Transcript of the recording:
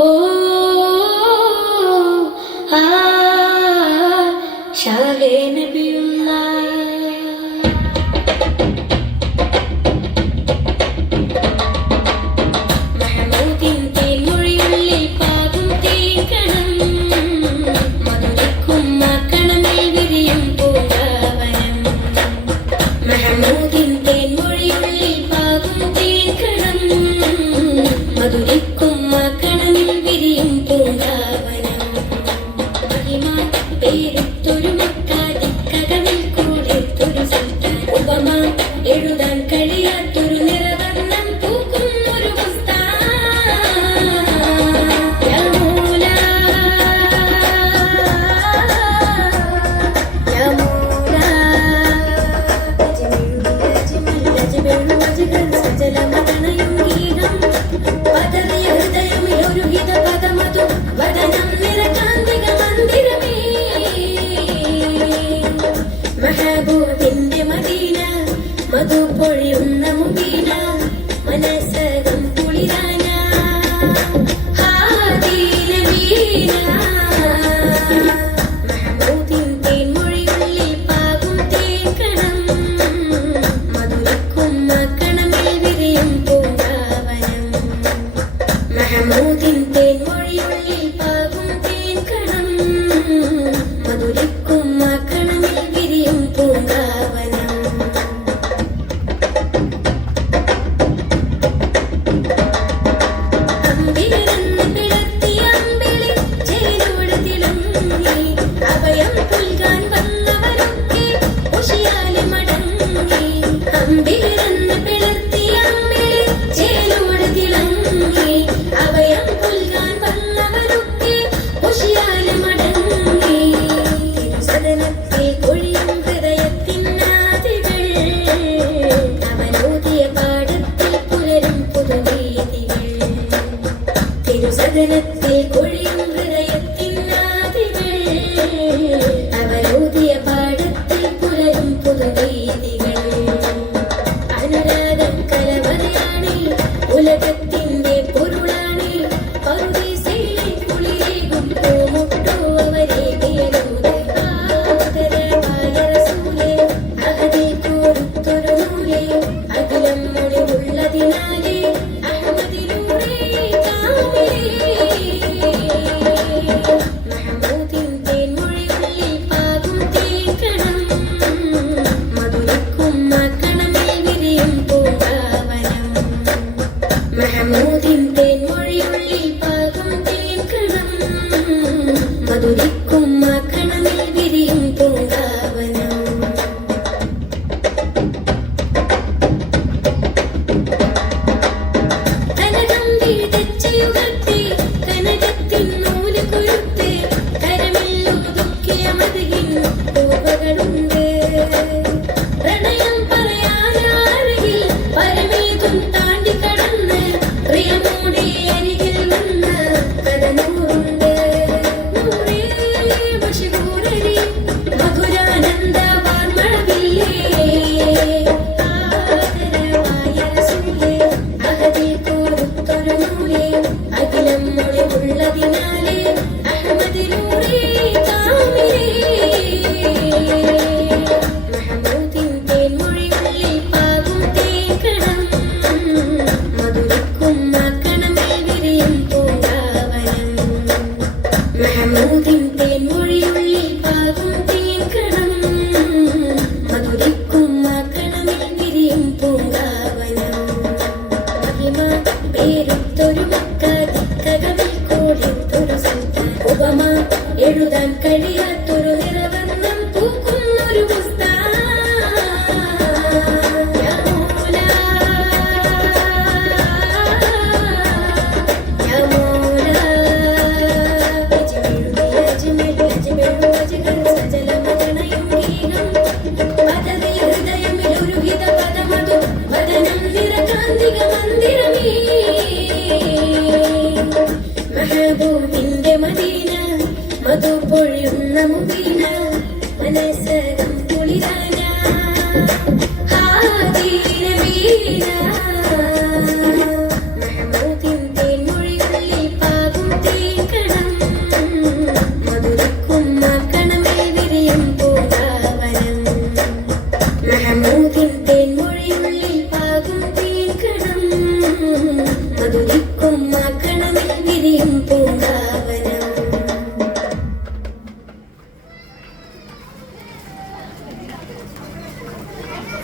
ഓ ആ ഷാഹേ നബിയുള്ള മഹമൂദിൻ തേൻമൊഴിയുള്ളിൽ പാകും തേൻകണം മധുരക്കും മാക്കണമേ വിരിയും പൂങ്കാവനം മഹമൂദിൻ തേൻമൊഴിയുള്ളിൽ പാകും തേൻകണം മധുരക്കും മാക്കണമിൽ വിരിയും പൂങ്കാവനം മഹിമ പേരുത്തൊരു മക്കാതിക്കകമിൽ കൂടെത്തൊരു സുൽത്താൻ ഉപമ എഴുതാൻ കഴിയാത്തൊരു നിറവർണ്ണം പൂക്കുന്നൊരു മഹബൂബിന്റെ മദീന മധു പൊഴിയുന്ന മുബീന മനസ്സകം കുളിരാന ഹാദി നബീന മഹമൂദിൻ തേൻമൊഴിയുള്ളിൽ പാകും തേൻകണം മധുരക്കും മാക്കണമിൽ വിരിയും പൂങ്കാവനം മഹമൂദിൻ തേൻമൊഴിയുള്ളിൽ പാകും തേൻകണം മധുരക്കും മാക്കണമിൽ വിരിയും പൂങ്കാവനം അമ്പിളിരന്ന് പിളർത്തിയ അമ്പിളി ചേലോട് തിളങ്ങി അഭയം പുൽകാൻ വന്നവരൊക്കെ ഉഷിയാലെ മടങ്ങി അമ്പിളിരന്ന് പിളർത്തിയ അമ്പിളി ചേലോട് തിളങ്ങി അഭയം പുൽകാൻ വന്നവരൊക്കെ ഉഷിയാലെ മടങ്ങി സദനത്തിൽ കൊഴിയും ഹൃദയത്തിനാദികൾ അവനോദിയ പാടത്തിൽ പുലരും പുതുവീതികൾ തിരുസദനത്തിൽ കൊഴിയും ഹൃദയത്തിനാദികൾ അവനോദിയ പാടത്തിൽ പുലരും പുതുവീതികൾ അനുരാഗം കലവറയാണ് ഉലകത്തിന്റെ പൊരുളാണ് പറുദീസയിലെ കുളിരേകും പൂമുട്ടോ അവരെ വേലൂത് ആദരവായ റസൂലേ അഹദിൽ കോർത്തൊരു നൂലേ അഖിലം മൊഴിവുള്ളതിനാലേ അഹ്മദിലൂടെ കാമിലേ മഹമൂദിൻ തേൻമൊഴിയുള്ളിൽ പാകും തേൻകണം മധുരക്കും മാക്കണമിൽ വിരിയും പൂങ്കാവനം മഹമൂദിൻ തേൻമൊഴിയുള്ളിൽ പാകും തേൻകണം മധുരക്കും മാക്കണമിൽ വിരിയും പൂങ്കാവനം കനകം വിതച്ചുയർത്തി കനകത്തിൻ നൂല് കൊരുത്ത് കരമില്ലൊതുക്കിയ മതിയിൻ പൂവകളുണ്ട് പ്രണയം പറയാനാണെങ്കിൽ പരമേതും താണ്ടി കടന്ന് പ്രിയമോടെ അരികിൽ വന്ന കഥ നൂറുണ്ട് നൂറേ മഷഹൂരരി മധുരാനന്ദ വാർമഴവില്ലേ ആദരവായ റസൂലേ അഹദിൽ കോർത്തൊരു നൂലേ അഖിലം മൊഴിവുള്ളതിനാലേ അഹ്മദിലൂടെ കാമിലേ മഹമൂദിൻ തേൻമൊഴിയുള്ളിൽ പാകും തേൻകണം മധുരക്കും മാക്കണമിൽ വിരിയും പൂങ്കാവനം മഹമൂദിൻ തേൻമൊഴിയുള്ളിൽ പാകും തേൻകണം മധുരക്കും മാക്കണമിൽ വിരിയും പൂങ്കാവനം മഹിമ പേരുത്തൊരു മക്കാതിക്കകമിൽ കൂടെത്തൊരു സുൽത്താൻ ഉപമ എഴുതാൻ കഴിയാത്തൊരു നിറവർണ്ണം പൂക്കുന്നൊരു ബുസ്താൻ യാ മൗലാ യാ മൗലാ അജ്മൽ അജ്ഗൽ സജല മദനയും ഗീനം പദവിയ ഹൃദയമിൽ ഉരുകിത പദമധു വദനം നിറകാന്തിക മന്ദിരമേ മഹബൂബിന്റെ മദീന മധു പൊഴിയുന്ന മുബീന മനസ്സകം കുളിരാന